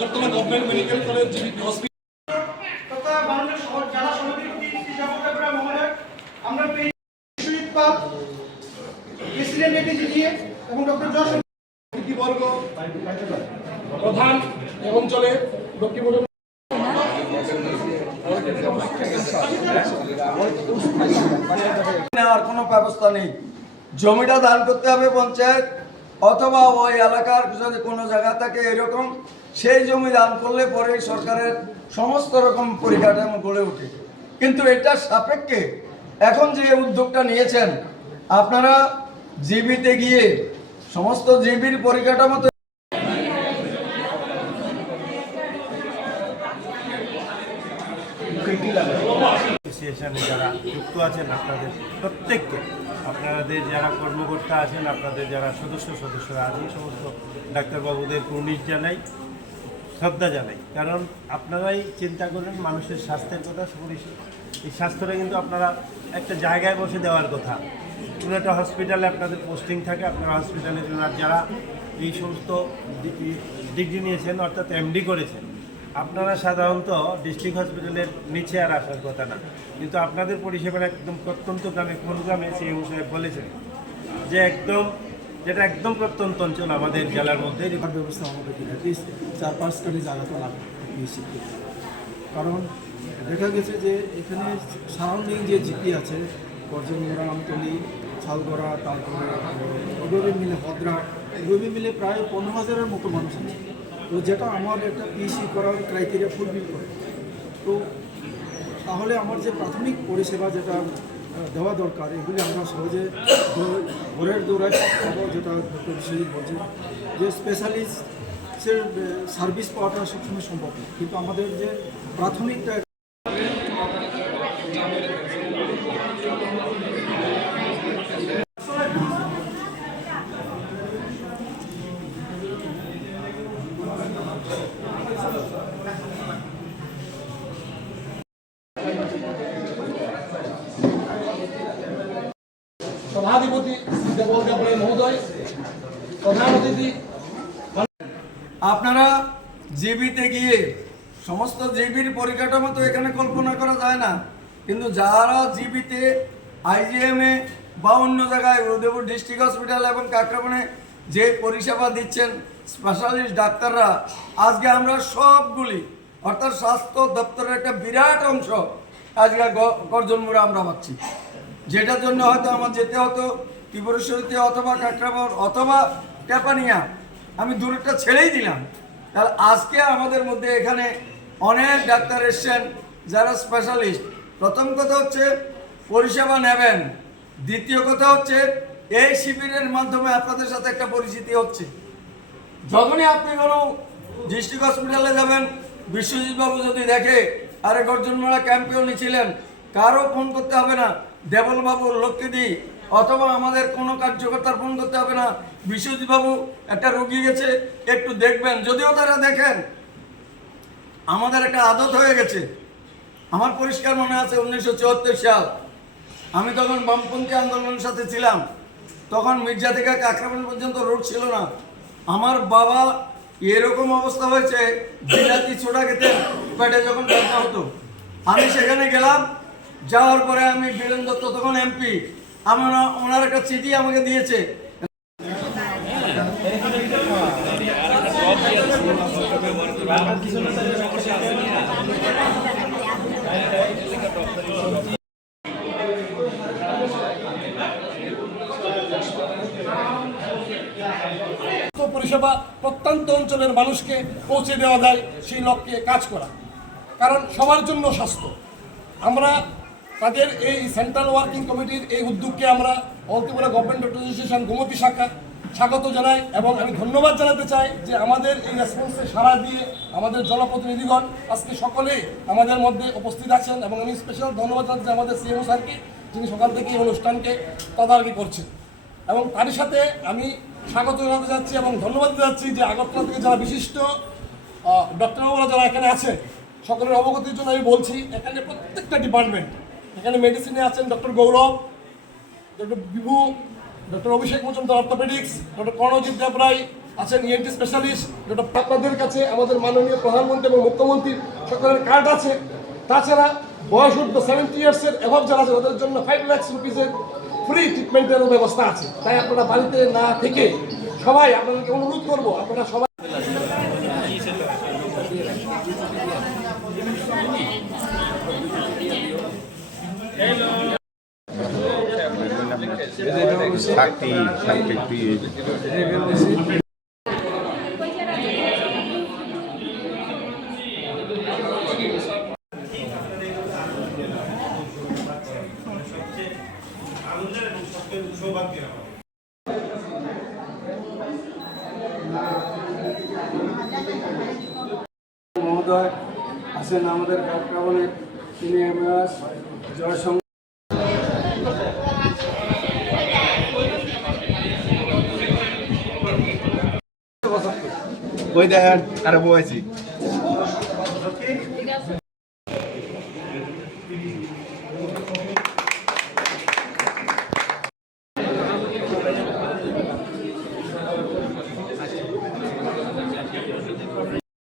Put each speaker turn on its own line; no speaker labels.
Agartala government medical college GBP hospital
তথা মাননীয় শহর জেলা সমিতিপতি শ্রী জাফর মহোদয় আমরা পেয়েছি শহীদ পাল প্রেসিডেন্ট এটি দিয়ে এবং ডক্টর যশ
অতিথিবর্গ প্রধান এ অঞ্চলের বক্তব্য
নেওয়ার কোনো ব্যবস্থা নেই। জমিটা দান করতে হবে পঞ্চায়েত অথবা ওই এলাকার যদি কোনো জায়গা থাকে এরকম সেই জমি দান করলে পরে সরকারের সমস্ত রকম পরিকাঠামো গড়ে ওঠে। কিন্তু এটার সাপেক্ষে এখন যে উদ্যোগটা নিয়েছেন, আপনারা জিবিতে গিয়ে সমস্ত জিবির পরিকাঠামো তো
যারা যুক্ত আছেন আপনাদের প্রত্যেককে, আপনাদের যারা কর্মকর্তা আছেন, আপনাদের যারা সদস্য সদস্যরা আছেন সমস্ত ডাক্তারবাবুদের কুর্নিশ জানাই। শ্রদ্ধা জানাই। কারণ আপনারাই চিন্তা করেন, মানুষের স্বাস্থ্যের কথা এই স্বাস্থ্যটা কিন্তু আপনারা একটা জায়গায় বসে দেওয়ার কথা। কোনো একটা হসপিটালে আপনাদের পোস্টিং থাকে, আপনারা হসপিটালে আর যারা এই সমস্ত ডিগ্রি নিয়েছেন, অর্থাৎ এমডি করেছেন, আপনারা সাধারণত ডিস্ট্রিক্ট হসপিটালের নিচে আর আসার কথা না। কিন্তু আপনাদের পরিষেবার একদম প্রত্যন্ত গ্রামে, কোন গ্রামে, সেই সাহেব বলেছেন যে একদম যেটা একদম প্রত্যন্ত অঞ্চল আমাদের জেলার মধ্যে।
থাকার ব্যবস্থা আমাদের অ্যাটলিস্ট চার পাঁচখানি জায়গা তো লাগবে কারণ দেখা গেছে যে এখানে সারাউন্ডিং যে জিপি আছে গর্জনগড়া আমতলি শালগড়া তারপরে এভাবে মিলে হদ্রা এভাবে মিলে প্রায় পনেরো হাজারের মতো মানুষ আছে। তো যেটা আমার একটা পিএসসি করার ক্রাইটেরিয়া ফুলফিল করে। তো তাহলে আমার যে প্রাথমিক পরিষেবা যেটা দেওয়া দরকার, এগুলি আমরা সহজে ঘরের দৌড়ায় পাবো যেটা ডক্টর বিশ্বজিৎ বলছে যে স্পেশালিস্টের সার্ভিস পাওয়াটা সবসময় সম্ভব কিন্তু আমাদের যে প্রাথমিকটা
সভাধিপতি শ্রী দেবল দেবরায় মহোদয় প্রধান অতিথি
আপনারা জিবিতে গিয়ে, সমস্ত জিবির পরিকাঠামো তো এখানে কল্পনা করা যায় না, কিন্তু যারা জিবিতে আইজিএমে বা অন্য জায়গায়, উদয়পুর ডিস্ট্রিক্ট হসপিটাল এবং কাকরাবনে যে পরিষেবা দিচ্ছেন স্পেশালিস্ট ডাক্তাররা, আজকে আমরা সবগুলি, অর্থাৎ স্বাস্থ্য দপ্তরের একটা বিরাট অংশ আজকে গর্জন মুড়ে আমরা পাচ্ছি। যেটার জন্য হয়তো আমার যেতে হতো, ত্রিপুরেশ্বরীতে অথবা কাকরাবর অথবা টেপানিয়া আমি দূরটা ছেড়েই দিলাম। তাহলে আজকে আমাদের মধ্যে এখানে অনেক ডাক্তার এসছেন যারা স্পেশালিস্ট প্রথম কথা হচ্ছে পরিষেবা নেবেন। দ্বিতীয় কথা হচ্ছে এই শিবিরের মাধ্যমে আপনাদের সাথে একটা পরিচিতি হচ্ছে। যখনই আপনি কোনো ডিস্ট্রিক্ট হসপিটালে যাবেন বিশ্বজিৎ বাবু যদি দেখে, আরে গর্জনমেলা ক্যাম্পে উনি ছিলেন, কারও ফোন করতে হবে না। দেবল বাবুর লোককে দিই অথবা আমাদের কোনো কার্যকর্তার ফোন করতে হবে না। বিশ্বজিৎ বাবু একটা রোগী গেছে, একটু দেখবেন। যদিও তারা দেখেন, আমাদের একটা আদত হয়ে গেছে। আমার পরিষ্কার মনে আছে, উনিশশো চুয়াত্তর সাল। আমি তখন বামপন্থী আন্দোলনের সাথে ছিলাম। তখন মির্জা থেকে কাকরাবান পর্যন্ত রোড ছিল না। আমার বাবা এরকম অবস্থা হয়েছে বিলাতি ছোটা খেতেন পেটে যখন ব্যথা হতো। আমি সেখানে গেলাম, যাওয়ার পরে আমি বীরেন দত্ত তখন এমপি। আমার ওনার একটা চিঠি আমাকে দিয়েছে।
পরিষেবা প্রত্যন্ত অঞ্চলের মানুষকে পৌঁছে দেওয়া যায়, সেই লক্ষ্যে কাজ করা। কারণ সবার জন্য স্বাস্থ্য। আমরা তাদের এই সেন্ট্রাল ওয়ার্কিং কমিটির এই উদ্যোগকে আমরা অল গভর্নমেন্ট অ্যাসোসিয়েশন গোমতী শাখা, স্বাগত জানাই এবং আমি ধন্যবাদ জানাতে চাই যে আমাদের এই রেসপন্সে সাড়া দিয়ে আমাদের জনপ্রতিনিধিগণ আজকে সকলে আমাদের মধ্যে উপস্থিত আছেন এবং আমি স্পেশাল ধন্যবাদ জানাচ্ছি আমাদের সিএমও স্যারকে, যিনি সকাল থেকে এই অনুষ্ঠানকে তদারকি করছেন। এবং তারই সাথে আমি স্বাগত জানাতে চাচ্ছি এবং ধন্যবাদ দিতে চাচ্ছি যে আগরতলা থেকে যারা বিশিষ্ট ডক্টরবাবুরা যারা এখানে আছেন, সকলের অবগতির জন্য আমি বলছি, এখানে প্রত্যেকটা ডিপার্টমেন্ট এখানে মেডিসিনে আছেন doctor Gaurav doctor Bibhu doctor Abhishek Majumdar orthopaedics doctor Karnajit Debroy আছেন ইএনটি স্পেশালিস্ট যেটা আপনাদের কাছে আমাদের মাননীয় প্রধানমন্ত্রী এবং মুখ্যমন্ত্রীর সকলের কার্ড আছে। তাছাড়া বয়স উর্ধ সেভেন্টি ইয়ার্সের এভাব যারা আছে, তাদের জন্য ফাইভ ল্যাক্স রুপিসের ফ্রি ট্রিটমেন্টেরও ব্যবস্থা আছে। তাই আপনারা বাড়িতে না থেকে সবাই আপনাদেরকে অনুরোধ করব, আপনারা সবাই
সৌভাগ্যের আমার
মহোদয় আছেন আমাদের কাপড়ের তিনি এমএস জয়সংঘ
ওই দেখেন? আরে বয়েছি